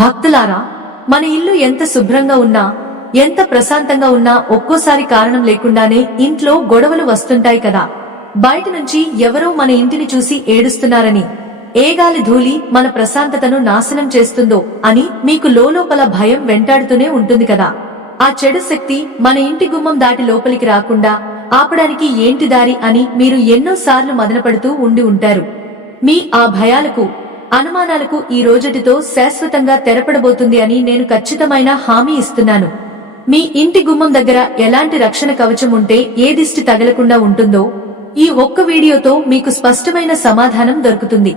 భక్తులారా, మన ఇల్లు ఎంత శుభ్రంగా ఉన్నా, ఎంత ప్రశాంతంగా ఉన్నా ఒక్కోసారి కారణం లేకుండానే ఇంట్లో గొడవలు వస్తుంటాయి కదా. బయట నుంచి ఎవరో మన ఇంటిని చూసి ఏడుస్తున్నారని, ఏ గాలి ధూళి మన ప్రశాంతతను నాశనం చేస్తుందో అని మీకు లోలోపల భయం వెంటాడుతూనే ఉంటుంది కదా. ఆ చెడు శక్తి మన ఇంటి గుమ్మం దాటి లోపలికి రాకుండా ఆపడానికి ఏంటి దారి అని మీరు ఎన్నోసార్లు మదనపడుతూ ఉండి ఉంటారు. మీ ఆ భయాలకు, అనుమానాలకు ఈ రోజుటితో శాశ్వతంగా తెరపడబోతుంది అని నేను ఖచ్చితమైన హామీ ఇస్తున్నాను. మీ ఇంటి గుమ్మం దగ్గర ఎలాంటి రక్షణ కవచం ఉంటే ఏ దిష్టి తగలకుండా ఉంటుందో ఈ ఒక్క వీడియోతో మీకు స్పష్టమైన సమాధానం దొరుకుతుంది.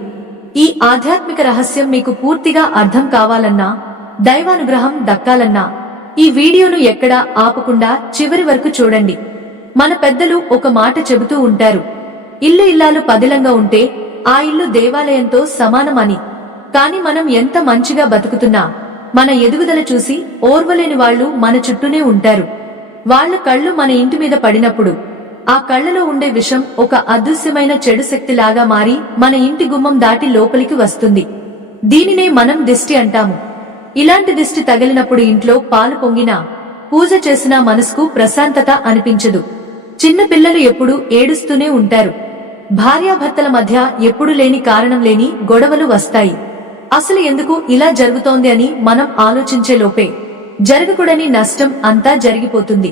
ఈ ఆధ్యాత్మిక రహస్యం మీకు పూర్తిగా అర్థం కావాలన్నా, దైవానుగ్రహం దక్కాలన్నా ఈ వీడియోను ఎక్కడా ఆపకుండా చివరి వరకు చూడండి. మన పెద్దలు ఒక మాట చెబుతూ ఉంటారు, ఇల్లు ఇల్లాలు పదిలంగా ఉంటే ఆ ఇల్లు దేవాలయంతో సమానమని. కాని మనం ఎంత మంచిగా బతుకుతున్నా మన ఎదుగుదల చూసి ఓర్వలేని వాళ్లు మన చుట్టూనే ఉంటారు. వాళ్ల కళ్ళు మన ఇంటి మీద పడినప్పుడు ఆ కళ్ళలో ఉండే విషం ఒక అదృశ్యమైన చెడు శక్తిలాగా మారి మన ఇంటి గుమ్మం దాటి లోపలికి వస్తుంది. దీనినే మనం దిష్టి అంటాము. ఇలాంటి దిష్టి తగిలినప్పుడు ఇంట్లో పాలు పొంగినా, పూజ చేసినా మనసుకు ప్రశాంతత అనిపించదు. చిన్న పిల్లలు ఎప్పుడూ ఏడుస్తూనే ఉంటారు. భార్యాభర్తల మధ్య ఎప్పుడు లేని కారణం లేని గొడవలు వస్తాయి. అసలు ఎందుకు ఇలా జరుగుతోంది అని మనం ఆలోచించే లోపే జరగకూడని నష్టం అంతా జరిగిపోతుంది.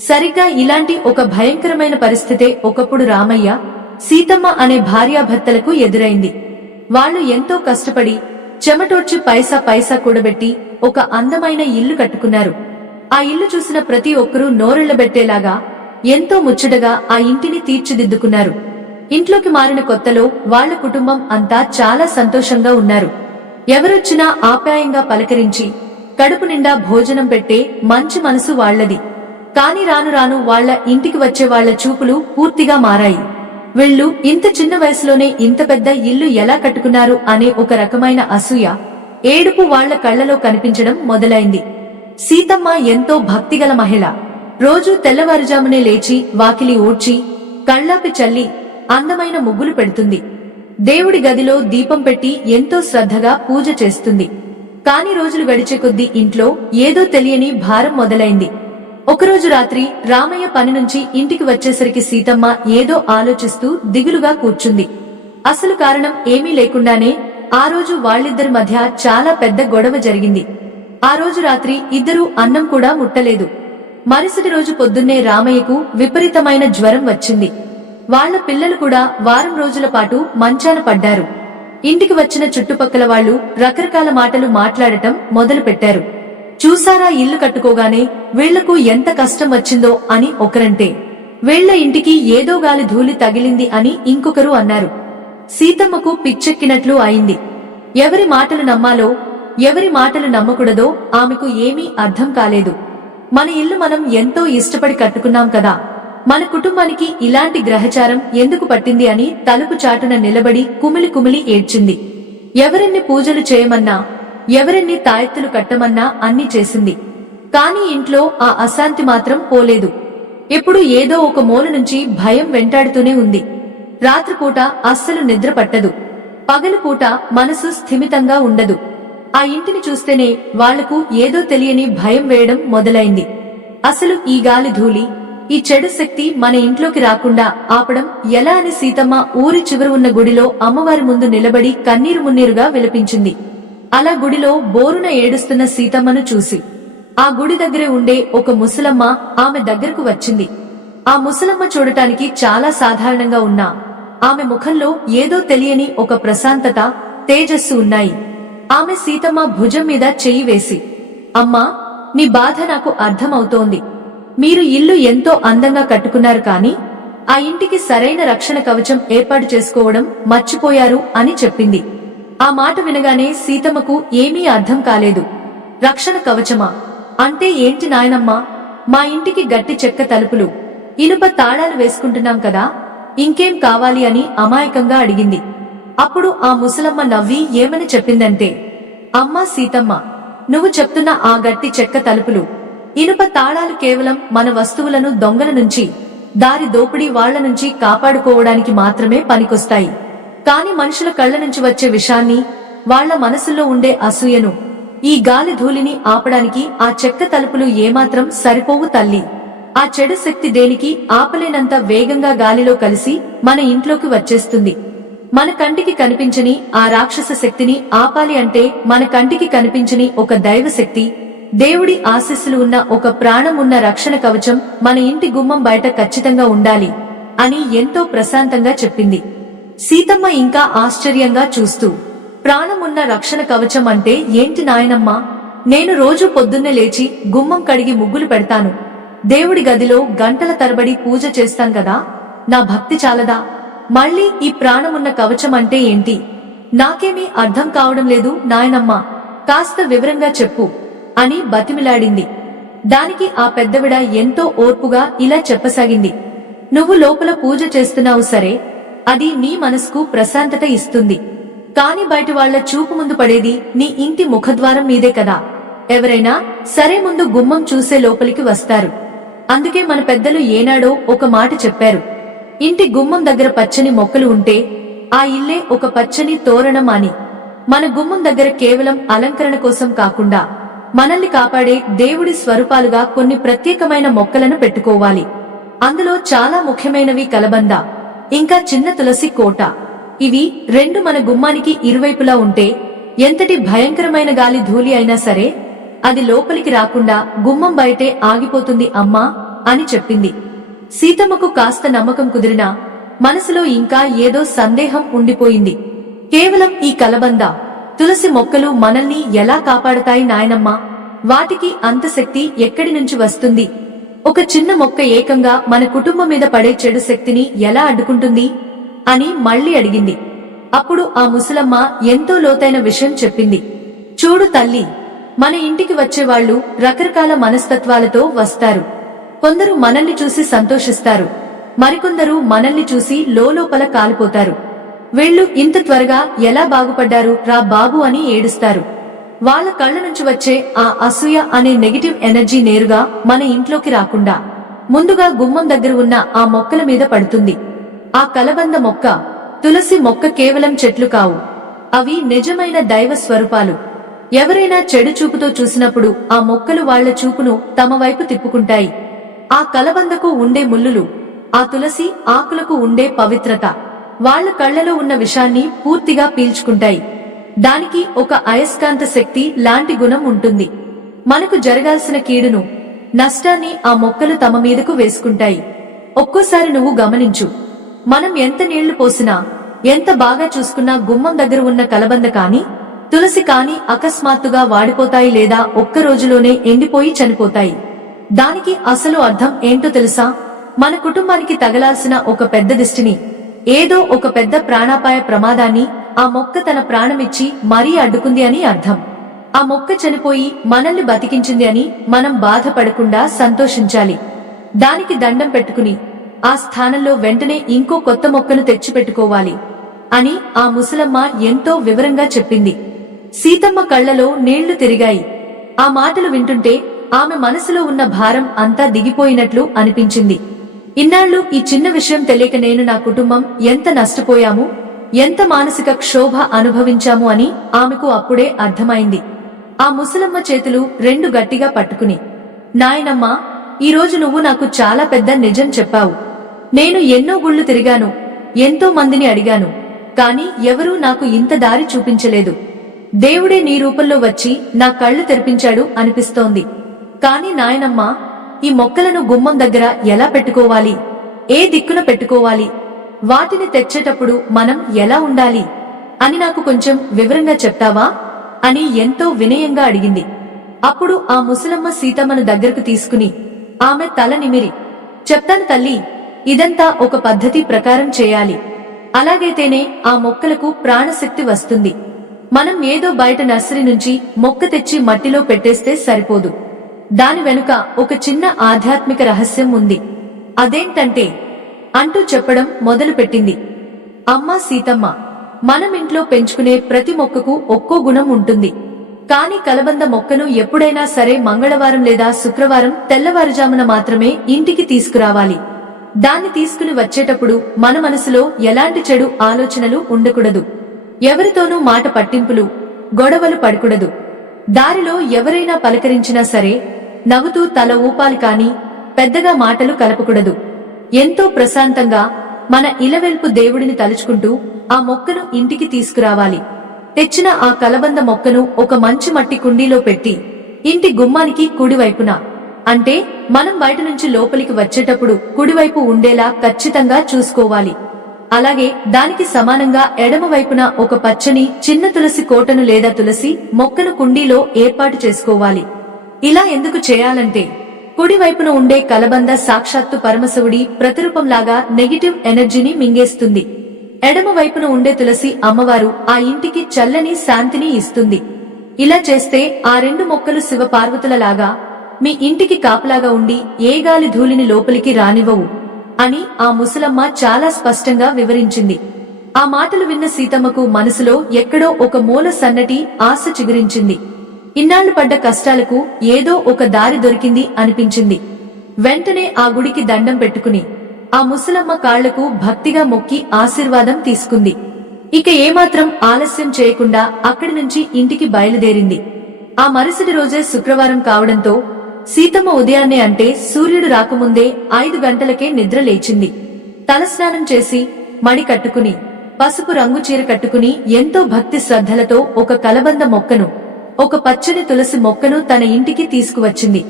సరిగ్గా ఇలాంటి ఒక భయంకరమైన పరిస్థితే ఒకప్పుడు రామయ్య, సీతమ్మ అనే భార్యాభర్తలకు ఎదురైంది. వాళ్లు ఎంతో కష్టపడి చెమటోడ్చి పైసా పైసా కూడబెట్టి ఒక అందమైన ఇల్లు కట్టుకున్నారు. ఆ ఇల్లు చూసిన ప్రతి ఒక్కరూ నోరెళ్లబెట్టేలాగా ఎంతో ముచ్చటగా ఆ ఇంటిని తీర్చిదిద్దుకున్నారు. ఇంట్లోకి మారిన కొత్తలో వాళ్ల కుటుంబం అంతా చాలా సంతోషంగా ఉన్నారు. ఎవరొచ్చినా ఆప్యాయంగా పలకరించి కడుపు నిండా భోజనం పెట్టే మంచి మనసు వాళ్లది. కాని రాను రాను వాళ్ల ఇంటికి వచ్చే వాళ్ల చూపులు పూర్తిగా మారాయి. వీళ్లు ఇంత చిన్న వయసులోనే ఇంత పెద్ద ఇల్లు ఎలా కట్టుకున్నారు అనే ఒక రకమైన అసూయ, ఏడుపు వాళ్ల కళ్లలో కనిపించడం మొదలైంది. సీతమ్మ ఎంతో భక్తిగల మహిళ. రోజూ తెల్లవారుజామునే లేచి వాకిలి ఊడ్చి కళ్లాపి చల్లి అందమైన ముగ్గులు పెడుతుంది. దేవుడి గదిలో దీపం పెట్టి ఎంతో శ్రద్ధగా పూజ చేస్తుంది. కాని రోజులు గడిచే కొద్దీ ఇంట్లో ఏదో తెలియని భారం మొదలైంది. ఒకరోజు రాత్రి రామయ్య పని నుంచి ఇంటికి వచ్చేసరికి సీతమ్మ ఏదో ఆలోచిస్తూ దిగులుగా కూర్చుంది. అసలు కారణం ఏమీ లేకుండానే ఆ రోజు వాళ్ళిద్దరి మధ్య చాలా పెద్ద గొడవ జరిగింది. ఆ రోజు రాత్రి ఇద్దరూ అన్నం కూడా ముట్టలేదు. మరుసటి రోజు పొద్దున్నే రామయ్యకు విపరీతమైన జ్వరం వచ్చింది. వాళ్ల పిల్లలు కూడా వారం రోజుల పాటు మంచాన పడ్డారు. ఇంటికి వచ్చిన చుట్టుపక్కల వాళ్లు రకరకాల మాటలు మాట్లాడటం మొదలు పెట్టారు. చూసారా, ఇల్లు కట్టుకోగానే వీళ్లకు ఎంత కష్టం వచ్చిందో అని ఒకరంటే, వీళ్ల ఇంటికి ఏదో గాలి ధూళి తగిలింది అని ఇంకొకరు అన్నారు. సీతమ్మకు పిచ్చెక్కినట్లు అయింది. ఎవరి మాటలు నమ్మాలో, ఎవరి మాటలు నమ్మకూడదో ఆమెకు ఏమీ అర్థం కాలేదు. మన ఇల్లు మనం ఎంతో ఇష్టపడి కట్టుకున్నాం కదా, మన కుటుంబానికి ఇలాంటి గ్రహచారం ఎందుకు పట్టింది అని తలుపు చాటున నిలబడి కుమిలి కుమిలి ఏడ్చింది. ఎవరెన్ని పూజలు చేయమన్నా, ఎవరెన్ని తాయెత్తులు కట్టమన్నా అన్ని చేసింది. కాని ఇంట్లో ఆ అశాంతి మాత్రం పోలేదు. ఎప్పుడు ఏదో ఒక మూల నుంచి భయం వెంటాడుతూనే ఉంది. రాత్రిపూట అస్సలు నిద్ర పట్టదు. పగలుపూట మనసు స్థిమితంగా ఉండదు. ఆ ఇంటిని చూస్తేనే వాళ్లకు ఏదో తెలియని భయం వేయడం మొదలైంది. అసలు ఈ గాలి ధూళి, ఈ చెడు శక్తి మన ఇంట్లోకి రాకుండా ఆపడం ఎలా అని సీతమ్మ ఊరి చివర ఉన్న గుడిలో అమ్మవారి ముందు నిలబడి కన్నీరు మున్నీరుగా విలపించింది. అలా గుడిలో బోరున ఏడుస్తున్న సీతమ్మను చూసి ఆ గుడి దగ్గరే ఉండే ఒక ముసలమ్మ ఆమె దగ్గరకు వచ్చింది. ఆ ముసలమ్మ చూడటానికి చాలా సాధారణంగా ఉన్నా ఆమె ముఖంలో ఏదో తెలియని ఒక ప్రశాంతత, తేజస్సు ఉన్నాయి. ఆమె సీతమ్మ భుజం మీద చెయ్యి వేసి, అమ్మా, నీ బాధ నాకు అర్థమవుతోంది. మీరు ఇల్లు ఎంతో అందంగా కట్టుకున్నారు, కాని ఆ ఇంటికి సరైన రక్షణ కవచం ఏర్పాటు చేసుకోవడం మర్చిపోయారు అని చెప్పింది. ఆ మాట వినగానే సీతమ్మకు ఏమీ అర్థం కాలేదు. రక్షణ కవచమా అంటే ఏంటి నాయనమ్మా? మా ఇంటికి గట్టి చెక్క తలుపులు, ఇనుప తాళాలు వేసుకుంటున్నాం కదా, ఇంకేం కావాలి అని అమాయకంగా అడిగింది. అప్పుడు ఆ ముసలమ్మ నవ్వి ఏమని చెప్పిందంటే, అమ్మా సీతమ్మ, నువ్వు చెప్తున్న ఆ గట్టి చెక్క తలుపులు, ఇనుప తాళాలు కేవలం మన వస్తువులను దొంగల నుంచి, దారి దోపిడీ వాళ్ల నుంచి కాపాడుకోవడానికి మాత్రమే పనికొస్తాయి. కాని మనుషుల కళ్ల నుంచి వచ్చే విషాన్ని, వాళ్ల మనసుల్లో ఉండే అసూయను, ఈ గాలి ధూళిని ఆపడానికి ఆ చెక్క తలుపులు ఏమాత్రం సరిపోవు తల్లి. ఆ చెడు శక్తి దేనికి ఆపలేనంత వేగంగా గాలిలో కలిసి మన ఇంట్లోకి వచ్చేస్తుంది. మన కంటికి కనిపించని ఆ రాక్షస శక్తిని ఆపాలి అంటే మన కంటికి కనిపించని ఒక దైవ శక్తి, దేవుడి ఆశీస్సులు ఉన్న ఒక ప్రాణం ఉన్న రక్షణ కవచం మన ఇంటి గుమ్మం బయట ఖచ్చితంగా ఉండాలి అని ఎంతో ప్రశాంతంగా చెప్పింది. సీతమ్మ ఇంకా ఆశ్చర్యంగా చూస్తూ, ప్రాణమున్న రక్షణ కవచం అంటే ఏంటి నాయనమ్మా? నేను రోజు పొద్దున్నే లేచి గుమ్మం కడిగి ముగ్గులు పెడతాను, దేవుడి గదిలో గంటల తరబడి పూజ చేస్తాను కదా, నా భక్తి చాలదా? మళ్ళీ ఈ ప్రాణమున్న కవచం అంటే ఏంటి? నాకేమీ అర్థం కావడం లేదు నాయనమ్మా, కాస్త వివరంగా చెప్పు అని బతిమిలాడింది. దానికి ఆ పెద్దవిడ ఎంతో ఓర్పుగా ఇలా చెప్పసాగింది. నువ్వు లోపల పూజ చేస్తున్నావు సరే, అది నీ మనసుకు ప్రశాంతత ఇస్తుంది. కాని బయటి వాళ్ల చూపు ముందు పడేది నీ ఇంటి ముఖద్వారం మీదే కదా. ఎవరైనా సరే ముందు గుమ్మం చూసే లోపలికి వస్తారు. అందుకే మన పెద్దలు ఏనాడో ఒక మాట చెప్పారు, ఇంటి గుమ్మం దగ్గర పచ్చని మొక్కలు ఉంటే ఆ ఇల్లే ఒక పచ్చని తోరణం అని. మన గుమ్మం దగ్గర కేవలం అలంకరణ కోసం కాకుండా మనల్ని కాపాడే దేవుడి స్వరూపాలుగా కొన్ని ప్రత్యేకమైన మొక్కలను పెట్టుకోవాలి. అందులో చాలా ముఖ్యమైనవి కలబంద, ఇంకా చిన్న తులసి కోట. ఇవి రెండు మన గుమ్మానికి ఇరువైపులా ఉంటే ఎంతటి భయంకరమైన గాలి ధూళి అయినా సరే అది లోపలికి రాకుండా గుమ్మం బయటే ఆగిపోతుంది అమ్మా అని చెప్పింది. సీతమ్మకు కాస్త నమ్మకం కుదిరినా మనసులో ఇంకా ఏదో సందేహం ఉండిపోయింది. కేవలం ఈ కలబంద, తులసి మొక్కలు మనల్ని ఎలా కాపాడతాయి నాయనమ్మా? వాటికి అంత శక్తి ఎక్కడి నుంచి వస్తుంది? ఒక చిన్న మొక్క ఏకంగా మన కుటుంబం మీద పడే చెడు శక్తిని ఎలా అడ్డుకుంటుంది అని మళ్లీ అడిగింది. అప్పుడు ఆ ముసలమ్మ ఎంతో లోతైన విషయం చెప్పింది. చూడు తల్లి, మన ఇంటికి వచ్చేవాళ్లు రకరకాల మనస్తత్వాలతో వస్తారు. కొందరు మనల్ని చూసి సంతోషిస్తారు, మరికొందరు మనల్ని చూసి లోలోపల కాలిపోతారు. వీళ్లు ఇంత త్వరగా ఎలా బాగుపడ్డారు రా బాబు అని ఏడుస్తారు. వాళ్ల కళ్ల నుంచి వచ్చే ఆ అసూయ అనే నెగటివ్ ఎనర్జీ నేరుగా మన ఇంట్లోకి రాకుండా ముందుగా గుమ్మం దగ్గర ఉన్న ఆ మొక్కల మీద పడుతుంది. ఆ కలబంద మొక్క, తులసి మొక్క కేవలం చెట్లు కావు, అవి నిజమైన దైవ స్వరూపాలు. ఎవరైనా చెడు చూపుతో చూసినప్పుడు ఆ మొక్కలు వాళ్ల చూపును తమ వైపు తిప్పుకుంటాయి. ఆ కలబందకు ఉండే ముల్లులు, ఆ తులసి ఆకులకు ఉండే పవిత్రత వాళ్ల కళ్లలో ఉన్న విషాన్ని పూర్తిగా పీల్చుకుంటాయి. దానికి ఒక అయస్కాంత శక్తి లాంటి గుణం ఉంటుంది. మనకు జరగాల్సిన కీడును, నష్టాన్ని ఆ మొక్కలు తమ మీదకు వేసుకుంటాయి. ఒక్కోసారి నువ్వు గమనించు, మనం ఎంత నీళ్లు పోసినా, ఎంత బాగా చూసుకున్నా గుమ్మం దగ్గర ఉన్న కలబంద కాని, తులసి కాని అకస్మాత్తుగా వాడిపోతాయి లేదా ఒక్క రోజులోనే ఎండిపోయి చనిపోతాయి. దానికి అసలు అర్థం ఏంటో తెలుసా? మన కుటుంబానికి తగలాల్సిన ఒక పెద్ద దిష్టిని, ఏదో ఒక పెద్ద ప్రాణాపాయ ప్రమాదాన్ని ఆ మొక్క తన ప్రాణమిచ్చి మరీ అడ్డుకుంది అని అర్థం. ఆ మొక్క చనిపోయి మనల్ని బతికించింది అని మనం బాధపడకుండా సంతోషించాలి. దానికి దండం పెట్టుకుని ఆ స్థానంలో వెంటనే ఇంకో కొత్త మొక్కను తెచ్చిపెట్టుకోవాలి అని ఆ ముసలమ్మ ఎంతో వివరంగా చెప్పింది. సీతమ్మ కళ్లలో నీళ్లు తిరిగాయి. ఆ మాటలు వింటుంటే ఆమె మనసులో ఉన్న భారం అంతా దిగిపోయినట్లు అనిపించింది. ఇన్నాళ్లు ఈ చిన్న విషయం తెలియక నేను, నా కుటుంబం ఎంత నష్టపోయాము, ఎంత మానసిక క్షోభ అనుభవించాము అని ఆమెకు అప్పుడే అర్థమైంది. ఆ ముసలమ్మ చేతులు రెండు గట్టిగా పట్టుకుని, నాయనమ్మా, ఈరోజు నువ్వు నాకు చాలా పెద్ద నిజం చెప్పావు. నేను ఎన్నో గుళ్ళు తిరిగాను, ఎంతో మందిని అడిగాను, కాని ఎవరూ నాకు ఇంత దారి చూపించలేదు. దేవుడే నీ రూపంలో వచ్చి నా కళ్లు తెరిపించాడు అనిపిస్తోంది. కాని నాయనమ్మా, ఈ మొక్కలను గుమ్మం దగ్గర ఎలా పెట్టుకోవాలి? ఏ దిక్కున పెట్టుకోవాలి? వాటిని తెచ్చేటప్పుడు మనం ఎలా ఉండాలి అని నాకు కొంచెం వివరంగా చెప్తావా అని ఎంతో వినయంగా అడిగింది. అప్పుడు ఆ ముసలమ్మ సీతమ్మను దగ్గరకు తీసుకుని ఆమె తల నిమిరి, చెప్తాను తల్లి, ఇదంతా ఒక పద్ధతి ప్రకారం చేయాలి. అలాగైతేనే ఆ మొక్కలకు ప్రాణశక్తి వస్తుంది. మనం ఏదో బయట నర్సరీ నుంచి మొక్క తెచ్చి మట్టిలో పెట్టేస్తే సరిపోదు. దాని వెనుక ఒక చిన్న ఆధ్యాత్మిక రహస్యం ఉంది. అదేంటంటే అంటూ చెప్పడం మొదలుపెట్టింది. అమ్మా సీతమ్మ, మనం ఇంట్లో పెంచుకునే ప్రతి మొక్కకు ఒక్కో గుణం ఉంటుంది. కాని కలబంద మొక్కను ఎప్పుడైనా సరే మంగళవారం లేదా శుక్రవారం తెల్లవారుజామున మాత్రమే ఇంటికి తీసుకురావాలి. దాన్ని తీసుకుని వచ్చేటప్పుడు మన మనసులో ఎలాంటి చెడు ఆలోచనలు ఉండకూడదు. ఎవరితోనూ మాట పట్టింపులు, గొడవలు పడకూడదు. దారిలో ఎవరైనా పలకరించినా సరే నవ్వుతూ తల ఊపాలి కాని పెద్దగా మాటలు కలపకూడదు. ఎంతో ప్రశాంతంగా మన ఇలవెల్పు దేవుడిని తలుచుకుంటూ ఆ మొక్కను ఇంటికి తీసుకురావాలి. తెచ్చిన ఆ కలబంద మొక్కను ఒక మంచి మట్టి కుండీలో పెట్టి ఇంటి గుమ్మానికి కుడివైపున, అంటే మనం బయట నుంచి లోపలికి వచ్చేటప్పుడు కుడివైపు ఉండేలా ఖచ్చితంగా చూసుకోవాలి. అలాగే దానికి సమానంగా ఎడమవైపున ఒక పచ్చని చిన్న తులసి కోటను లేదా తులసి మొక్కను కుండీలో ఏర్పాటు చేసుకోవాలి. ఇలా ఎందుకు చేయాలంటే కుడివైపున ఉండే కలబంద సాక్షాత్తు పరమశివుడి ప్రతిరూపంలాగా నెగిటివ్ ఎనర్జీని మింగేస్తుంది. ఎడమ వైపున ఉండే తులసి అమ్మవారు ఆ ఇంటికి చల్లని శాంతిని ఇస్తుంది. ఇలా చేస్తే ఆ రెండు మొక్కలు శివ పార్వతులలాగా మీ ఇంటికి కాపలాగా ఉండి ఏ గాలి ధూళిని లోపలికి రానివ్వవు అని ఆ ముసలమ్మ చాలా స్పష్టంగా వివరించింది. ఆ మాటలు విన్న సీతమ్మకు మనసులో ఎక్కడో ఒక మూల సన్నటి ఆశ చిగురించింది. ఇన్నాళ్లు పడ్డ కష్టాలకు ఏదో ఒక దారి దొరికింది అనిపించింది. వెంటనే ఆ గుడికి దండం పెట్టుకుని ఆ ముసలమ్మ కాళ్లకు భక్తిగా మొక్కి ఆశీర్వాదం తీసుకుంది. ఇక ఏమాత్రం ఆలస్యం చేయకుండా అక్కడి నుంచి ఇంటికి బయలుదేరింది. ఆ మరుసటి రోజే శుక్రవారం కావడంతో సీతమ్మ ఉదయాన్నే, అంటే సూర్యుడు రాకముందే 5 గంటలకే నిద్ర లేచింది. తలస్నానం చేసి మడి కట్టుకుని పసుపు రంగు చీర కట్టుకుని ఎంతో భక్తి శ్రద్ధలతో ఒక కలబంద మొక్కను, ఒక పచ్చని తులసి మొక్కను తన ఇంటికి తీసుకువచ్చింది.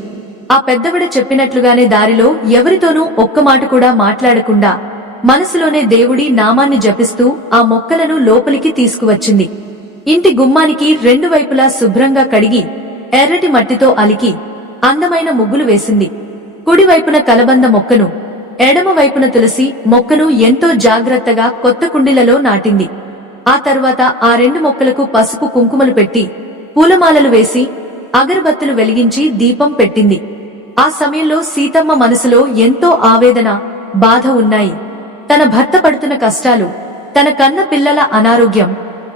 ఆ పెద్దవిడ చెప్పినట్లుగానే దారిలో ఎవరితోనూ ఒక్క మాట కూడా మాట్లాడకుండా మనసులోనే దేవుడి నామాన్ని జపిస్తూ ఆ మొక్కలను లోపలికి తీసుకువచ్చింది. ఇంటి గుమ్మానికి 2 వైపులా శుభ్రంగా కడిగి ఎర్రటి మట్టితో అలికి అందమైన ముగ్గులు వేసింది. కుడివైపున కలబంద మొక్కను, ఎడమ వైపున తులసి మొక్కను ఎంతో జాగ్రత్తగా కొత్త కుండీలలో నాటింది. ఆ తర్వాత ఆ 2 మొక్కలకు పసుపు కుంకుమలు పెట్టి పూలమాలలు వేసి అగరబత్తులు వెలిగించి దీపం పెట్టింది. ఆ సమయంలో సీతమ్మ మనసులో ఎంతో ఆవేదన, బాధ ఉన్నాయి. తన భర్త పడుతున్న కష్టాలు, తన కన్న పిల్లల అనారోగ్యం,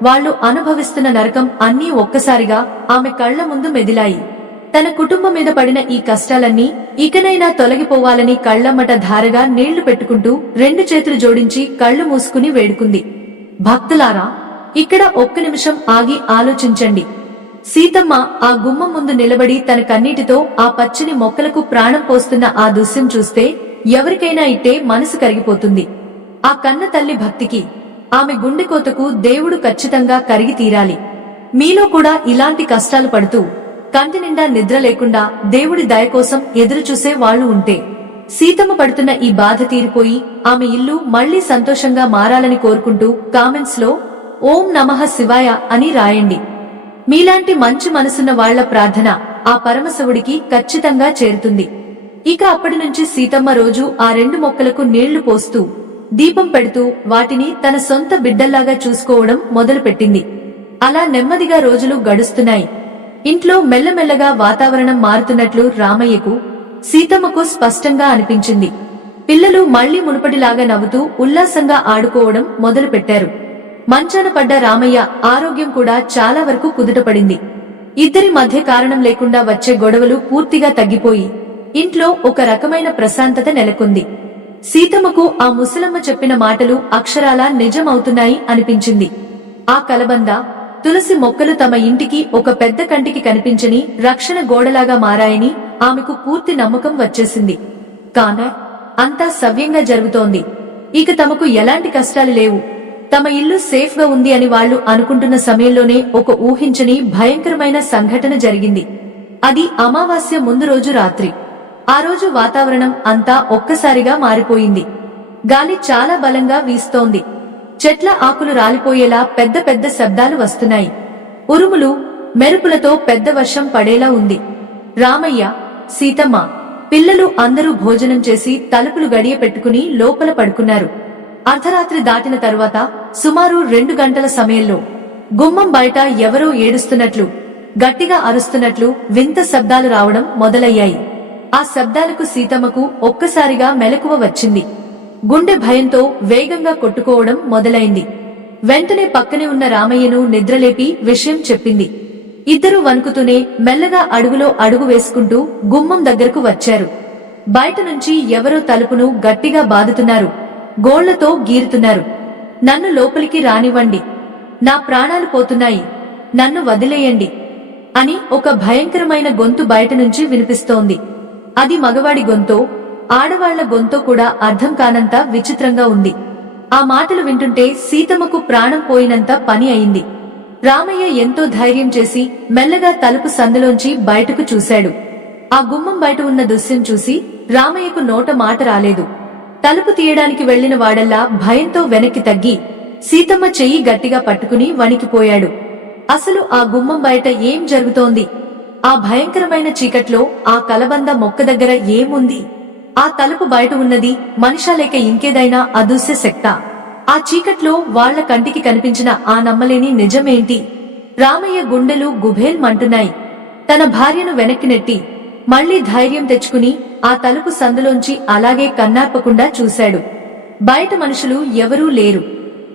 వాళ్లు అనుభవిస్తున్న నరకం అన్నీ ఒక్కసారిగా ఆమె కళ్ల ముందు మెదిలాయి. తన కుటుంబం మీద పడిన ఈ కష్టాలన్నీ ఇకనైనా తొలగిపోవాలని కళ్లమ్మట ధారగా నీళ్లు పెట్టుకుంటూ 2 చేతులు జోడించి కళ్లు మూసుకుని వేడుకుంది. భక్తులారా, ఇక్కడ ఒక్క నిమిషం ఆగి ఆలోచించండి. సీతమ్మ ఆ గుమ్మం ముందు నిలబడి తన కన్నీటితో ఆ పచ్చని మొక్కలకు ప్రాణం పోస్తున్న ఆ దృశ్యం చూస్తే ఎవరికైనా ఇట్టే మనసు కరిగిపోతుంది. ఆ కన్న తల్లి భక్తికి, ఆమె గుండెకోతకు దేవుడు ఖచ్చితంగా కరిగి తీరాలి. మీలో కూడా ఇలాంటి కష్టాలు పడుతూ కంటి నిండా నిద్ర లేకుండా దేవుడి దయ కోసం ఎదురుచూసే వాళ్లు ఉంటే సీతమ్మ పడుతున్న ఈ బాధ తీరిపోయి ఆమె ఇల్లు మళ్లీ సంతోషంగా మారాలని కోరుకుంటూ కామెంట్స్ లో ఓం నమః శివాయ అని రాయండి. మీలాంటి మంచి మనసున్న వాళ్ల ప్రార్థన ఆ పరమశివుడికి ఖచ్చితంగా చేరుతుంది. ఇక అప్పటి నుంచి సీతమ్మ రోజు ఆ 2 మొక్కలకు నీళ్లు పోస్తూ దీపం పెడుతూ వాటిని తన సొంత బిడ్డల్లాగా చూసుకోవడం మొదలుపెట్టింది. అలా నెమ్మదిగా రోజులు గడుస్తున్నాయి. ఇంట్లో మెల్లమెల్లగా వాతావరణం మారుతున్నట్లు రామయ్యకు, సీతమ్మకు స్పష్టంగా అనిపించింది. పిల్లలు మళ్లీ మునుపటిలాగా నవ్వుతూ ఉల్లాసంగా ఆడుకోవడం మొదలుపెట్టారు. మంచాన పడ్డ రామయ్య ఆరోగ్యం కూడా చాలా వరకు కుదుటపడింది. ఇద్దరి మధ్య కారణం లేకుండా వచ్చే గొడవలు పూర్తిగా తగ్గిపోయి ఇంట్లో ఒక రకమైన ప్రశాంతత నెలకొంది. సీతమ్మకు ఆ ముసలమ్మ చెప్పిన మాటలు అక్షరాలా నిజమవుతున్నాయి అనిపించింది. ఆ కలబంద, తులసి మొక్కలు తమ ఇంటికి ఒక పెద్ద కంటికి కనిపించని రక్షణ గోడలాగా మారాయని ఆమెకు పూర్తి నమ్మకం వచ్చేసింది. కాన అంతా సవ్యంగా జరుగుతోంది. ఇక తమకు ఎలాంటి కష్టాలు లేవు, తమ ఇల్లు సేఫ్ గా ఉంది అని వాళ్లు అనుకుంటున్న సమయంలోనే ఒక ఊహించని భయంకరమైన సంఘటన జరిగింది. అది అమావాస్య ముందు రోజు రాత్రి. ఆ రోజు వాతావరణం అంతా ఒక్కసారిగా మారిపోయింది. గాలి చాలా బలంగా వీస్తోంది. చెట్ల ఆకులు రాలిపోయేలా పెద్ద పెద్ద శబ్దాలు వస్తున్నాయి. ఉరుములు, మెరుపులతో పెద్ద వర్షం పడేలా ఉంది. రామయ్య, సీతమ్మ, పిల్లలు అందరూ భోజనం చేసి తలుపులు గడియ పెట్టుకుని లోపల పడుకున్నారు. అర్ధరాత్రి దాటిన తరువాత సుమారు 2 గంటల సమయంలో గుమ్మం బయట ఎవరో ఏడుస్తున్నట్లు, గట్టిగా అరుస్తున్నట్లు వింత శబ్దాలు రావడం మొదలయ్యాయి. ఆ శబ్దాలకు సీతమ్మకు ఒక్కసారిగా మెలకువ వచ్చింది. గుండె భయంతో వేగంగా కొట్టుకోవడం మొదలైంది. వెంటనే పక్కనే ఉన్న రామయ్యను నిద్రలేపి విషయం చెప్పింది. ఇద్దరూ వణుకుతూనే మెల్లగా అడుగులో అడుగు వేసుకుంటూ గుమ్మం దగ్గరకు వచ్చారు. బయట నుంచి ఎవరో తలుపును గట్టిగా బాదుతున్నారు, గోళ్లతో గీరుతున్నారు. నన్ను లోపలికి రానివ్వండి, నా ప్రాణాలు పోతున్నాయి, నన్ను వదిలేయండి అని ఒక భయంకరమైన గొంతు బయట నుంచి వినిపిస్తోంది. అది మగవాడి గొంతో ఆడవాళ్ల గొంతో కూడా అర్థం కానంత విచిత్రంగా ఉంది. ఆ మాటలు వింటుంటే సీతమ్మకు ప్రాణం పోయినంత పని అయింది. రామయ్య ఎంతో ధైర్యం చేసి మెల్లగా తలుపు సందులోంచి బయటకు చూశాడు. ఆ గుమ్మం బయట ఉన్న దృశ్యం చూసి రామయ్యకు నోట మాట రాలేదు. తలుపు తీయడానికి వెళ్లిన వాడల్లా భయంతో వెనక్కి తగ్గి సీతమ్మ చెయ్యి గట్టిగా పట్టుకుని వణికిపోయాడు. అసలు ఆ గుమ్మం బయట ఏం జరుగుతోంది? ఆ భయంకరమైన చీకట్లో ఆ కలబంద మొక్క దగ్గర ఏముంది? ఆ తలుపు బయట ఉన్నది మనిషా లేక ఇంకేదైనా అదృశ్య శక్తా? ఆ చీకట్లో వాళ్ల కంటికి కనిపించిన ఆ నమ్మలేని నిజమేంటి? రామయ్య గుండెలు గుభేల్మంటున్నాయి. తన భార్యను వెనక్కి నెట్టి మళ్లీ ధైర్యం తెచ్చుకుని ఆ తలుపు సందులోంచి అలాగే కన్నార్పకుండా చూశాడు. బయట మనుషులు ఎవరూ లేరు.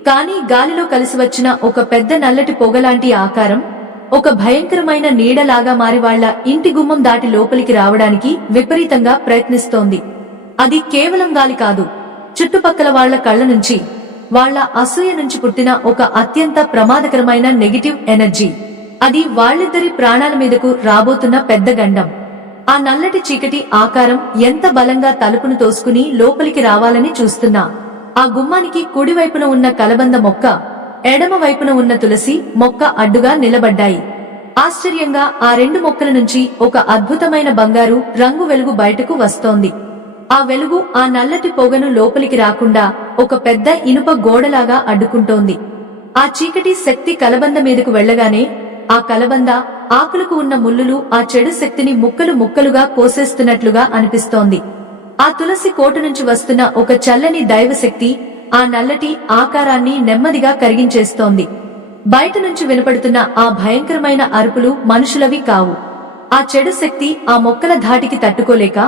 కాని గాలిలో కలిసి వచ్చిన ఒక పెద్ద నల్లటి పొగలాంటి ఆకారం ఒక భయంకరమైన నీడలాగా మారి వాళ్ల ఇంటి గుమ్మం దాటి లోపలికి రావడానికి విపరీతంగా ప్రయత్నిస్తోంది. అది కేవలం గాలి కాదు, చుట్టుపక్కల వాళ్ల కళ్ల నుంచి, వాళ్ల అసూయ నుంచి పుట్టిన ఒక అత్యంత ప్రమాదకరమైన నెగటివ్ ఎనర్జీ. అది వాళ్ళిద్దరి ప్రాణాల మీదకు రాబోతున్న పెద్ద గండం. ఆ నల్లటి చీకటి ఆకారం ఎంత బలంగా తలుపును తోసుకుని లోపలికి రావాలని చూస్తున్నా ఆ గుమ్మానికి కుడివైపున ఉన్న కలబంద మొక్క, ఎడమ వైపున ఉన్న తులసి మొక్క అడ్డుగా నిలబడ్డాయి. ఆశ్చర్యంగా ఆ రెండు మొక్కల నుంచి ఒక అద్భుతమైన బంగారు రంగు వెలుగు బయటకు వస్తోంది. ఆ వెలుగు ఆ నల్లటి పొగను లోపలికి రాకుండా ఒక పెద్ద ఇనుప గోడలాగా అడ్డుకుంటోంది. ఆ చీకటి శక్తి కలబంద మీదకు వెళ్లగానే ఆ కలబంద ఆకులకు ఉన్న ముల్లులు ఆ చెడు శక్తిని ముక్కలు ముక్కలుగా కోసేస్తున్నట్లుగా అనిపిస్తోంది. ఆ తులసి కోట నుంచి వస్తున్న ఒక చల్లని దైవశక్తి ఆ నల్లటి ఆకారాన్ని నెమ్మదిగా కరిగించేస్తోంది. బయట నుంచి వినపడుతున్న ఆ భయంకరమైన అరుపులు మనుషులవి కావు. ఆ చెడు శక్తి ఆ మొక్కల ధాటికి తట్టుకోలేక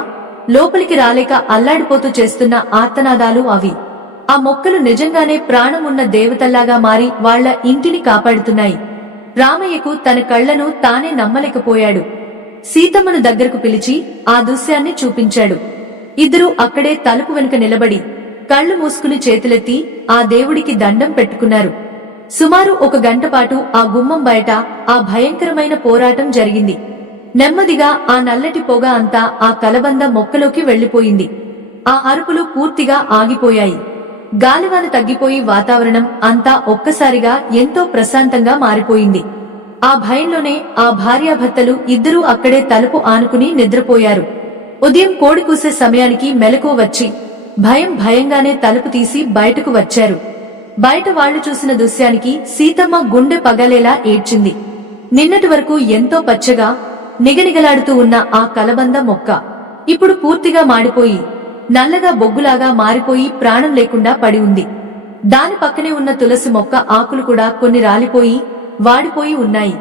లోపలికి రాలేక అల్లాడిపోతూ చేస్తున్న ఆర్తనాదాలు అవి. ఆ మొక్కలు నిజంగానే ప్రాణం ఉన్న దేవతల్లాగా మారి వాళ్ల ఇంటిని కాపాడుతున్నాయి. రామయ్యకు తన కళ్లను తానే నమ్మలేకపోయాడు. సీతమ్మను దగ్గరకు పిలిచి ఆ దృశ్యాన్ని చూపించాడు. ఇద్దరూ అక్కడే తలుపు వెనుక నిలబడి కళ్లు మూసుకుని చేతులెత్తి ఆ దేవుడికి దండం పెట్టుకున్నారు. సుమారు 1 గంట పాటు ఆ గుమ్మం బయట ఆ భయంకరమైన పోరాటం జరిగింది. నెమ్మదిగా ఆ నల్లటి పొగ అంతా ఆ కలబంద మొక్కలోకి వెళ్లిపోయింది. ఆ అరుపులు పూర్తిగా ఆగిపోయాయి. గాలివాన తగ్గిపోయి వాతావరణం అంతా ఒక్కసారిగా ఎంతో ప్రశాంతంగా మారిపోయింది. ఆ భయంలోనే ఆ భార్యాభర్తలు ఇద్దరూ అక్కడే తలుపు ఆనుకుని నిద్రపోయారు. ఉదయం కోడి కూసే సమయానికి మెలకువ వచ్చి భయంగానే తలుపు తీసి బయటకు వచ్చారు. బయట వాళ్లు చూసిన దృశ్యానికి సీతమ్మ గుండె పగలేలా ఏడ్చింది. నిన్నటి వరకు ఎంతో పచ్చగా నిగనిగలాడుతూ ఉన్న ఆ కలబంద మొక్క ఇప్పుడు పూర్తిగా మాడిపోయి నల్లగా బొగ్గులాగా మారిపోయి ప్రాణం లేకుండా పడి ఉంది. దాని పక్కనే ఉన్న తులసి మొక్క ఆకులు కూడా కొన్ని రాలిపోయి వాడిపోయి ఉన్నాయి.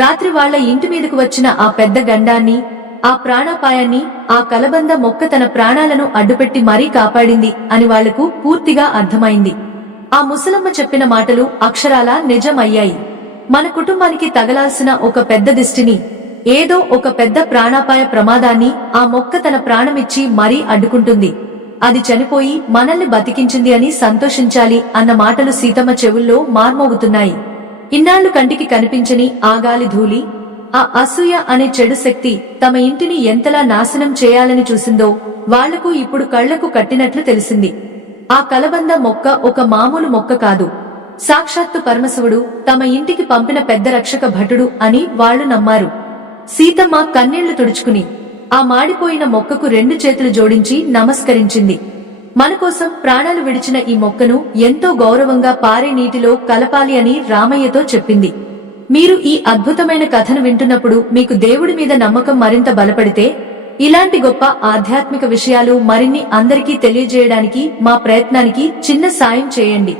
రాత్రి వాళ్ల ఇంటి మీదకు వచ్చిన ఆ పెద్ద గండాన్ని, ఆ ప్రాణాపాయాన్ని ఆ కలబంద మొక్క తన ప్రాణాలను అడ్డుపెట్టి మరీ కాపాడింది అని వాళ్లకు పూర్తిగా అర్థమైంది. ఆ ముసలమ్మ చెప్పిన మాటలు అక్షరాలా నిజం అయ్యాయి. మన కుటుంబానికి తగలాల్సిన ఒక పెద్ద దిష్టిని, ఏదో ఒక పెద్ద ప్రాణాపాయ ప్రమాదాన్ని ఆ మొక్క తన ప్రాణమిచ్చి మరీ అడ్డుకుంటుంది. అది చనిపోయి మనల్ని బతికించింది అని సంతోషించాలి అన్న మాటలు సీతమ్మ చెవుల్లో మార్మోగుతున్నాయి. ఇన్నాళ్లు కంటికి కనిపించని ఆ గాలి ధూళి, ఆ అసూయ అనే చెడు శక్తి తమ ఇంటిని ఎంతలా నాశనం చేయాలని చూసిందో వాళ్లకు ఇప్పుడు కళ్లకు కట్టినట్లు తెలిసింది. ఆ కలబంద మొక్క ఒక మామూలు మొక్క కాదు, సాక్షాత్తు పరమశివుడు తమ ఇంటికి పంపిన పెద్ద రక్షక భటుడు అని వాళ్లు నమ్మారు. సీతమ్మ కన్నీళ్లు తుడుచుకుని ఆ మాడిపోయిన మొక్కకు 2 చేతులు జోడించి నమస్కరించింది. మనకోసం ప్రాణాలు విడిచిన ఈ మొక్కను ఎంతో గౌరవంగా పారే నీటిలో కలపాలి అని రామయ్యతో చెప్పింది. మీరు ఈ అద్భుతమైన కథను వింటున్నప్పుడు మీకు దేవుడి మీద నమ్మకం మరింత బలపడితే ఇలాంటి గొప్ప ఆధ్యాత్మిక విషయాలు మరిన్ని అందరికీ తెలియజేయడానికి మా ప్రయత్నానికి చిన్న సాయం చేయండి.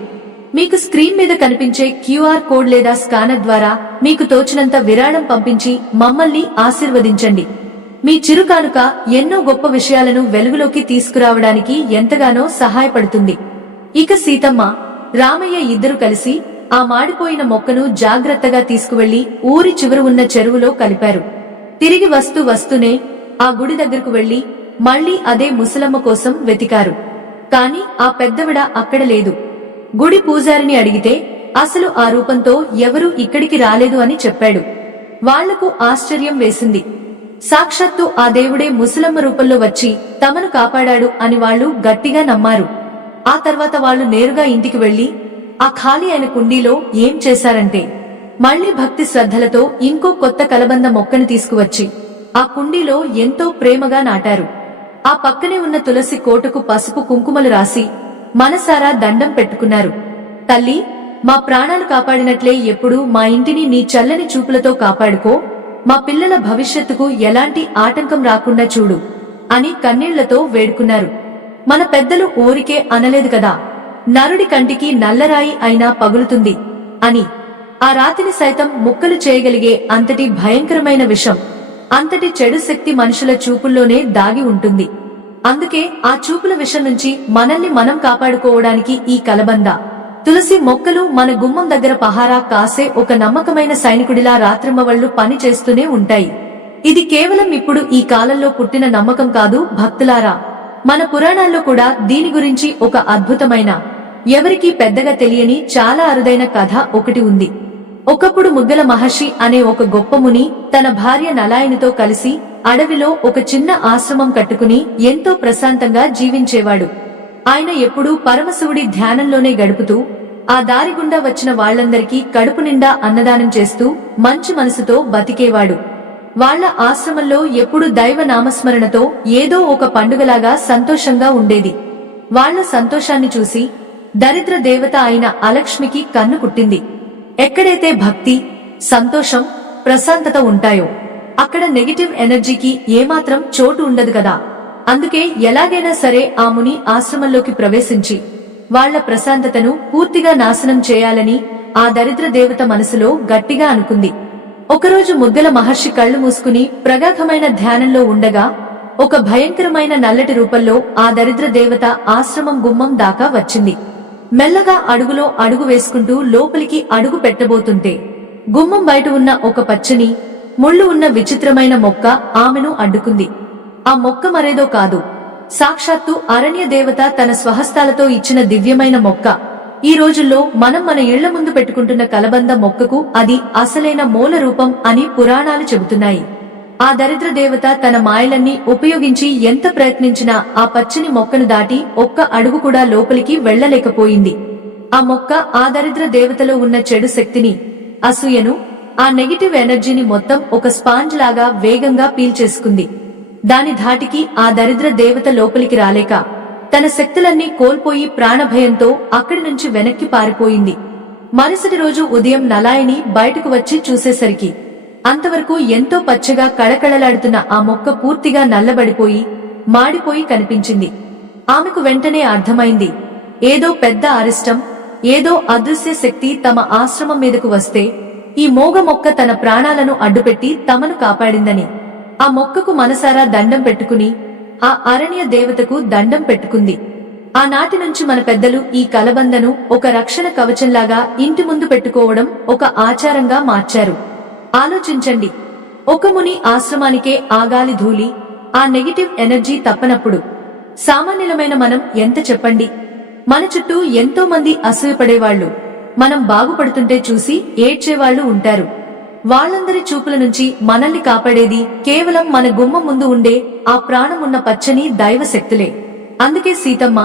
మీకు స్క్రీన్ మీద కనిపించే క్యూఆర్ కోడ్ లేదా స్కానర్ ద్వారా మీకు తోచినంత విరాళం పంపించి మమ్మల్ని ఆశీర్వదించండి. మీ చిరుకానుక ఎన్నో గొప్ప విషయాలను వెలుగులోకి తీసుకురావడానికి ఎంతగానో సహాయపడుతుంది. ఇక సీతమ్మ, రామయ్య ఇద్దరు కలిసి ఆ మాడిపోయిన మొక్కను జాగ్రత్తగా తీసుకువెళ్లి ఊరి చివర ఉన్న చెరువులో కలిపారు. తిరిగి వస్తూనే ఆ గుడి దగ్గరకు వెళ్లి మళ్లీ అదే ముసలమ్మ కోసం వెతికారు. కాని ఆ పెద్దవిడ అక్కడ లేదు. గుడి పూజారిని అడిగితే అసలు ఆ రూపంతో ఎవరూ ఇక్కడికి రాలేదు అని చెప్పాడు. వాళ్లకు ఆశ్చర్యం వేసింది. సాక్షాత్తు ఆ దేవుడే ముసలమ్మ రూపంలో వచ్చి తమను కాపాడాడు అని వాళ్లు గట్టిగా నమ్మారు. ఆ తర్వాత వాళ్లు నేరుగా ఇంటికి వెళ్లి ఆ ఖాళీ అయిన కుండీలో ఏం చేశారంటే మళ్లీ భక్తి శ్రద్ధలతో ఇంకో కొత్త కలబంద మొక్కను తీసుకువచ్చి ఆ కుండీలో ఎంతో ప్రేమగా నాటారు. ఆ పక్కనే ఉన్న తులసి కోటకు పసుపు కుంకుమలు రాసి మనసారా దండం పెట్టుకున్నారు. తల్లి, మా ప్రాణాలు కాపాడినట్లే ఎప్పుడూ మా ఇంటిని నీ చల్లని చూపులతో కాపాడుకో, మా పిల్లల భవిష్యత్తుకు ఎలాంటి ఆటంకం రాకుండా చూడు అని కన్నీళ్లతో వేడుకున్నారు. మన పెద్దలు ఊరికే అనలేదు కదా, నరుడి కంటికి నల్లరాయి అయినా పగులుతుంది అని. ఆ రాతిని సైతం ముక్కలు చేయగలిగే అంతటి భయంకరమైన విషం, అంతటి చెడు శక్తి మనుషుల చూపుల్లోనే దాగి ఉంటుంది. అందుకే ఆ చూపుల విషం నుంచి మనల్ని మనం కాపాడుకోవడానికి ఈ కలబంద, తులసి మొక్కలు మన గుమ్మం దగ్గర పహారా కాసే ఒక నమ్మకమైన సైనికుడిలా రాత్రింబవళ్లు పని చేస్తూనే ఉంటాయి. ఇది కేవలం ఇప్పుడు ఈ కాలంలో పుట్టిన నమ్మకం కాదు భక్తులారా. మన పురాణాల్లో కూడా దీని గురించి ఒక అద్భుతమైన, ఎవరికీ పెద్దగా తెలియని చాలా అరుదైన కథ ఒకటి ఉంది. ఒకప్పుడు ముగ్గల మహర్షి అనే ఒక గొప్ప ముని తన భార్య నలాయనితో కలిసి అడవిలో ఒక చిన్న ఆశ్రమం కట్టుకుని ఎంతో ప్రశాంతంగా జీవించేవాడు. ఆయన ఎప్పుడూ పరమశివుడి ధ్యానంలోనే గడుపుతూ ఆ దారి గుండా వచ్చిన వాళ్లందరికీ కడుపు నిండా అన్నదానం చేస్తూ మంచి మనసుతో బతికేవాడు. వాళ్ల ఆశ్రమంలో ఎప్పుడు దైవ నామస్మరణతో ఏదో ఒక పండుగలాగా సంతోషంగా ఉండేది. వాళ్ల సంతోషాన్ని చూసి దరిద్ర దేవత అయిన అలక్ష్మికి కన్ను కుట్టింది. ఎక్కడైతే భక్తి, సంతోషం, ప్రశాంతత ఉంటాయో అక్కడ నెగటివ్ ఎనర్జీకి ఏమాత్రం చోటు ఉండదు కదా. అందుకే ఎలాగైనా సరే ఆ ముని ఆశ్రమంలోకి ప్రవేశించి వాళ్ల ప్రశాంతతను పూర్తిగా నాశనం చేయాలని ఆ దరిద్ర దేవత మనసులో గట్టిగా అనుకుంది. ఒకరోజు ముగ్గల మహర్షి కళ్లు మూసుకుని ప్రగాఢమైన ధ్యానంలో ఉండగా ఒక భయంకరమైన నల్లటి రూపంలో ఆ దరిద్ర దేవత ఆశ్రమం గుమ్మం దాకా వచ్చింది. మెల్లగా అడుగులో అడుగు వేసుకుంటూ లోపలికి అడుగు పెట్టబోతుంటే గుమ్మం బయట ఉన్న ఒక పచ్చని, ముళ్ళు ఉన్న విచిత్రమైన మొక్క ఆమెను అడ్డుకుంది. ఆ మొక్క మరేదో కాదు, సాక్షాత్తు అరణ్య దేవత తన స్వహస్తాలతో ఇచ్చిన దివ్యమైన మొక్క. ఈ రోజుల్లో మనం మన ఇళ్ల ముందు పెట్టుకుంటున్న కలబంద మొక్కకు అది అసలైన మూల రూపం అని పురాణాలు చెబుతున్నాయి. ఆ దరిద్ర దేవత తన మాయలన్నీ ఉపయోగించి ఎంత ప్రయత్నించినా ఆ పచ్చని మొక్కను దాటి ఒక్క అడుగు కూడా లోపలికి వెళ్లలేకపోయింది. ఆ మొక్క ఆ దరిద్ర దేవతలో ఉన్న చెడు శక్తిని, అసూయను, ఆ నెగిటివ్ ఎనర్జీని మొత్తం ఒక స్పాంజ్ లాగా వేగంగా పీల్చేసుకుంది. దాని ధాటికి ఆ దరిద్ర దేవత లోపలికి రాలేక తన శక్తులన్నీ కోల్పోయి ప్రాణభయంతో అక్కడి నుంచి వెనక్కి పారిపోయింది. మరుసటి రోజు ఉదయం నలాయని బయటకు వచ్చి చూసేసరికి అంతవరకు ఎంతో పచ్చగా కళకళలాడుతున్న ఆ మొక్క పూర్తిగా నల్లబడిపోయి మాడిపోయి కనిపించింది. ఆమెకు వెంటనే అర్థమైంది, ఏదో పెద్ద అరిష్టం, ఏదో అదృశ్య శక్తి తమ ఆశ్రమం మీదకు వస్తే ఈ మోగ మొక్క తన ప్రాణాలను అడ్డుపెట్టి తమను కాపాడిందని. ఆ మొక్కకు మనసారా దండం పెట్టుకుని ఆ అరణ్య దేవతకు దండం పెట్టుకుంది. ఆనాటి నుంచి మన పెద్దలు ఈ కలబందను ఒక రక్షణ కవచంలాగా ఇంటి ముందు పెట్టుకోవడం ఒక ఆచారంగా మార్చారు. ఆలోచించండి, ఒక ముని ఆశ్రమానికే ఆగాలి ధూళి, ఆ నెగిటివ్ ఎనర్జీ తప్పనప్పుడు సామాన్యులమైన మనం ఎంత చెప్పండి. మన చుట్టూ ఎంతో మంది అసూయపడేవాళ్లు, మనం బాగుపడుతుంటే చూసి ఏడ్చేవాళ్లు ఉంటారు. వాళ్ళందరి చూపుల నుంచి మనల్ని కాపాడేది కేవలం మన గుమ్మం ముందు ఉండే ఆ ప్రాణమున్న పచ్చని దైవ శక్తులే. అందుకే సీతమ్మ,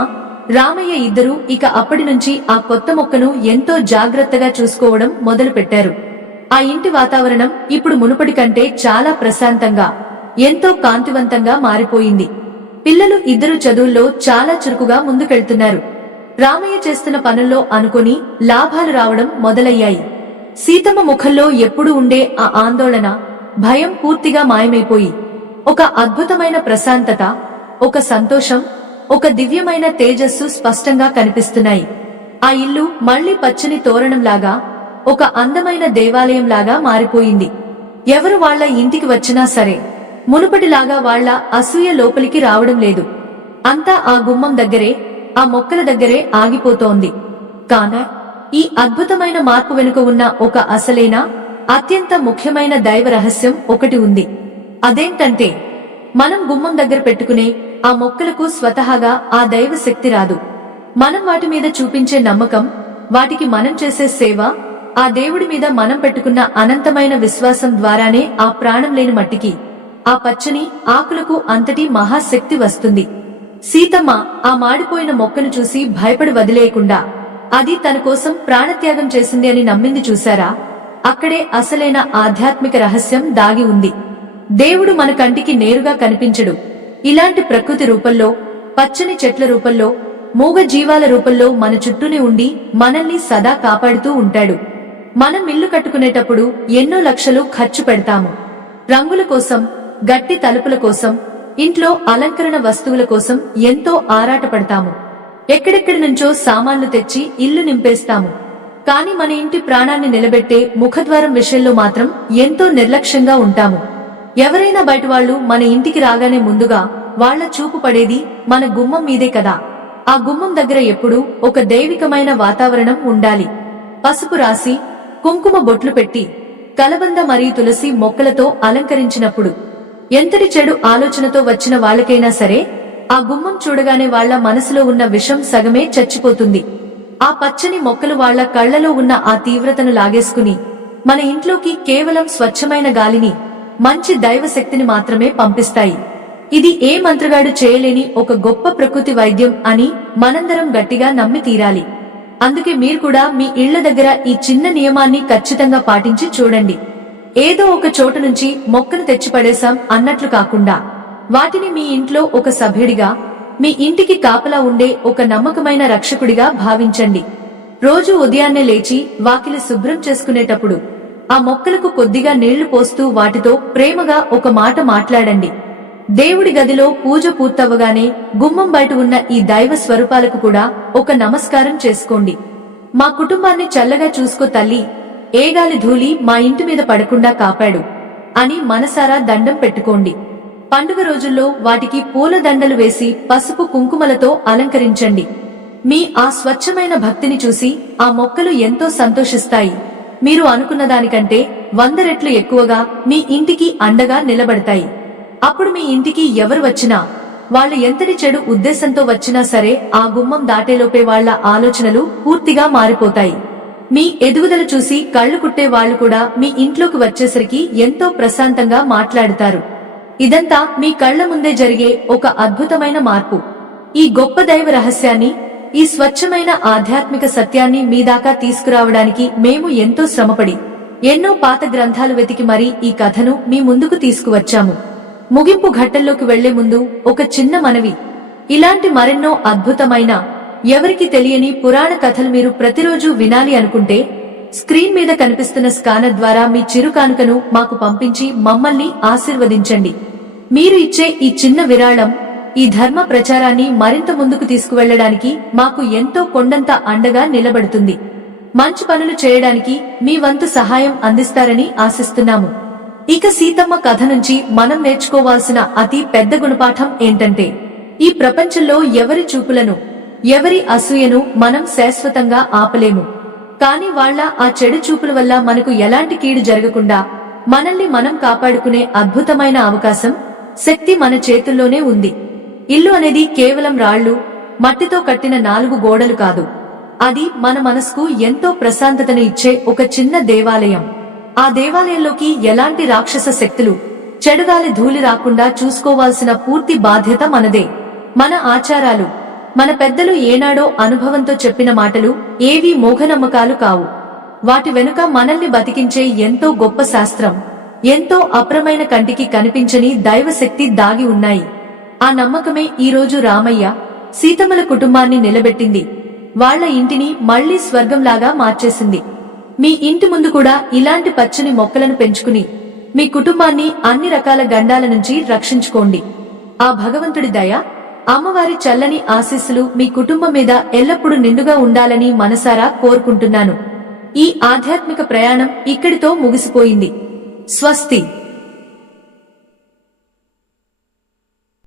రామయ్య ఇద్దరూ ఇక అప్పటి నుంచి ఆ కొత్త మొక్కను ఎంతో జాగ్రత్తగా చూసుకోవడం మొదలు పెట్టారు. ఆ ఇంటి వాతావరణం ఇప్పుడు మునుపటి కంటే చాలా ప్రశాంతంగా, ఎంతో కాంతివంతంగా మారిపోయింది. పిల్లలు ఇద్దరు చదువుల్లో చాలా చురుకుగా ముందుకెళ్తున్నారు. రామయ్య చేస్తున్న పనుల్లో అనుకొని లాభాలు రావడం మొదలయ్యాయి. సీతమ్మ ముఖంలో ఎప్పుడు ఉండే ఆ ఆందోళన, భయం పూర్తిగా మాయమైపోయి ఒక అద్భుతమైన ప్రశాంతత, ఒక సంతోషం, ఒక దివ్యమైన తేజస్సు స్పష్టంగా కనిపిస్తున్నాయి. ఆ ఇల్లు మళ్లీ పచ్చని తోరణంలాగా, ఒక అందమైన దేవాలయంలాగా మారిపోయింది. ఎవరు వాళ్ల ఇంటికి వచ్చినా సరే మునుపటిలాగా వాళ్ల అసూయ లోపలికి రావడం లేదు. అంతా ఆ గుమ్మం దగ్గరే, ఆ మొక్కల దగ్గరే ఆగిపోతోంది. కాన ఈ అద్భుతమైన మార్పు వెనుక ఉన్న ఒక అసలైన, అత్యంత ముఖ్యమైన దైవ రహస్యం ఒకటి ఉంది. అదేంటంటే, మనం గుమ్మం దగ్గర పెట్టుకునే ఆ మొక్కలకు స్వతహాగా ఆ దైవ శక్తి రాదు. మనం వాటి మీద చూపించే నమ్మకం, వాటికి మనం చేసే సేవ, ఆ దేవుడి మీద మనం పెట్టుకున్న అనంతమైన విశ్వాసం ద్వారానే ఆ ప్రాణం లేని మట్టికి, ఆ పచ్చని ఆకులకు అంతటి మహాశక్తి వస్తుంది. సీతమ్మ ఆ మాడిపోయిన మొక్కను చూసి భయపడి వదిలేయకుండా అది తన కోసం ప్రాణత్యాగం చేసింది అని నమ్మింది. చూశారా? అక్కడే అసలైన ఆధ్యాత్మిక రహస్యం దాగి ఉంది. దేవుడు మన కంటికి నేరుగా కనిపించడు. ఇలాంటి ప్రకృతి రూపంలో, పచ్చని చెట్ల రూపంలో, మూగ జీవాల రూపంలో మన చుట్టూనే ఉండి మనల్ని సదా కాపాడుతూ ఉంటాడు. మనం ఇల్లు కట్టుకునేటప్పుడు ఎన్నో లక్షలు ఖర్చు పెడతాము. రంగుల కోసం, గట్టి తలుపుల కోసం, ఇంట్లో అలంకరణ వస్తువుల కోసం ఎంతో ఆరాటపడతాము. ఎక్కడెక్కడి నుంచో సామాన్లు తెచ్చి ఇల్లు నింపేస్తాము. కాని మన ఇంటి ప్రాణాన్ని నిలబెట్టే ముఖద్వారం విషయంలో మాత్రం ఎంతో నిర్లక్ష్యంగా ఉంటాము. ఎవరైనా బయటవాళ్లు మన ఇంటికి రాగానే ముందుగా వాళ్ల చూపు పడేది మన గుమ్మం మీదే కదా. ఆ గుమ్మం దగ్గర ఎప్పుడూ ఒక దైవికమైన వాతావరణం ఉండాలి. పసుపు రాసి, కుంకుమ బొట్లు పెట్టి, కలబంద మరియు తులసి మొక్కలతో అలంకరించినప్పుడు ఎంతటి చెడు ఆలోచనతో వచ్చిన వాళ్ళకైనా సరే ఆ గుమ్మం చూడగానే వాళ్ల మనసులో ఉన్న విషం సగమే చచ్చిపోతుంది. ఆ పచ్చని మొక్కలు వాళ్ల కళ్లలో ఉన్న ఆ తీవ్రతను లాగేసుకుని మన ఇంట్లోకి కేవలం స్వచ్ఛమైన గాలిని, మంచి దైవశక్తిని మాత్రమే పంపిస్తాయి. ఇది ఏ మంత్రగాడు చేయలేని ఒక గొప్ప ప్రకృతి వైద్యం అని మనందరం గట్టిగా నమ్మి తీరాలి. అందుకే మీరు కూడా మీ ఇళ్ల దగ్గర ఈ చిన్న నియమాన్ని ఖచ్చితంగా పాటించి చూడండి. ఏదో ఒక చోటు నుంచి మొక్కను తెచ్చిపడేశాం అన్నట్లు కాకుండా వాటిని మీ ఇంట్లో ఒక సభ్యుడిగా, మీ ఇంటికి కాపలా ఉండే ఒక నమ్మకమైన రక్షకుడిగా భావించండి. రోజు ఉదయాన్నే లేచి వాకిలి శుభ్రం చేసుకునేటప్పుడు ఆ మొక్కలకు కొద్దిగా నీళ్లు పోస్తూ వాటితో ప్రేమగా ఒక మాట మాట్లాడండి. దేవుడి గదిలో పూజ పూర్తవగానే గుమ్మం బయట ఉన్న ఈ దైవ స్వరూపాలకు కూడా ఒక నమస్కారం చేసుకోండి. మా కుటుంబాన్ని చల్లగా చూసుకో తల్లి, ఏ గాలి ధూళి మా ఇంటి మీద పడకుండా కాపాడు అని మనసారా దండం పెట్టుకోండి. పండుగ రోజుల్లో వాటికి పూల దండలు వేసి పసుపు కుంకుమలతో అలంకరించండి. మీ ఆ స్వచ్ఛమైన భక్తిని చూసి ఆ మొక్కలు ఎంతో సంతోషిస్తాయి. మీరు అనుకున్న దానికంటే 100 రెట్లు ఎక్కువగా మీ ఇంటికి అండగా నిలబడతాయి. అప్పుడు మీ ఇంటికి ఎవరు వచ్చినా, వాళ్ళు ఎంతటి చెడు ఉద్దేశంతో వచ్చినా సరే ఆ గుమ్మం దాటేలోపే వాళ్ల ఆలోచనలు పూర్తిగా మారిపోతాయి. మీ ఎదుగుదల చూసి కళ్లు కుట్టే వాళ్లు కూడా మీ ఇంట్లోకి వచ్చేసరికి ఎంతో ప్రశాంతంగా మాట్లాడుతారు. ఇదంతా మీ కళ్ల ముందే జరిగే ఒక అద్భుతమైన మార్పు. ఈ గొప్ప దైవ రహస్యాన్ని, ఈ స్వచ్ఛమైన ఆధ్యాత్మిక సత్యాన్ని మీ దాకా తీసుకురావడానికి మేము ఎంతో శ్రమపడి ఎన్నో పాత గ్రంథాలు వెతికి మరీ ఈ కథను మీ ముందుకు తీసుకువచ్చాము. ముగింపు ఘట్టంలోకి వెళ్లే ముందు ఒక చిన్న మనవి. ఇలాంటి మరెన్నో అద్భుతమైన, ఎవరికి తెలియని పురాణ కథలు మీరు ప్రతిరోజు వినాలి అనుకుంటే స్క్రీన్ మీద కనిపిస్తున్న స్కానర్ ద్వారా మీ చిరుకానుకను మాకు పంపించి మమ్మల్ని ఆశీర్వదించండి. మీరు ఇచ్చే ఈ చిన్న విరాళం ఈ ధర్మ ప్రచారాన్ని మరింత ముందుకు తీసుకువెళ్లడానికి మాకు ఎంతో కొండంత అండగా నిలబడుతుంది. మంచి పనులు చేయడానికి మీ వంతు సహాయం అందిస్తారని ఆశిస్తున్నాము. ఇక సీతమ్మ కథ నుంచి మనం నేర్చుకోవాల్సిన అతి పెద్ద గుణపాఠం ఏంటంటే, ఈ ప్రపంచంలో ఎవరి చూపులను, ఎవరి అసూయను మనం శాశ్వతంగా ఆపలేము. కాని వాళ్ల ఆ చెడు చూపుల వల్ల మనకు ఎలాంటి కీడు జరగకుండా మనల్ని మనం కాపాడుకునే అద్భుతమైన అవకాశం, శక్తి మన చేతుల్లోనే ఉంది. ఇల్లు అనేది కేవలం రాళ్లు, మట్టితో కట్టిన 4 గోడలు కాదు. అది మన మనసుకు ఎంతో ప్రశాంతతను ఇచ్చే ఒక చిన్న దేవాలయం. ఆ దేవాలయంలోకి ఎలాంటి రాక్షస శక్తులు, చెడుగాలి ధూళి రాకుండా చూసుకోవాల్సిన పూర్తి బాధ్యత మనదే. మన ఆచారాలు, మన పెద్దలు ఏనాడో అనుభవంతో చెప్పిన మాటలు ఏవీ మూఢనమ్మకాలు కావు. వాటి వెనుక మనల్ని బతికించే ఎంతో గొప్ప శాస్త్రం, ఎంతో అప్రమైన కంటికి కనిపించని దైవశక్తి దాగి ఉన్నాయి. ఆ నమ్మకమే ఈరోజు రామయ్య, సీతమ్మల కుటుంబాన్ని నిలబెట్టింది. వాళ్ల ఇంటిని మళ్లీ స్వర్గంలాగా మార్చేసింది. మీ ఇంటి ముందు కూడా ఇలాంటి పచ్చని మొక్కలను పెంచుకుని మీ కుటుంబాన్ని అన్ని రకాల గండాల నుంచి రక్షించుకోండి. ఆ భగవంతుడి దయ, అమ్మవారి చల్లని ఆశీస్సులు మీ కుటుంబం మీద ఎల్లప్పుడూ నిండుగా ఉండాలని మనసారా కోరుకుంటున్నాను. ఈ ఆధ్యాత్మిక ప్రయాణం ఇక్కడితో ముగిసిపోయింది. స్వస్తి.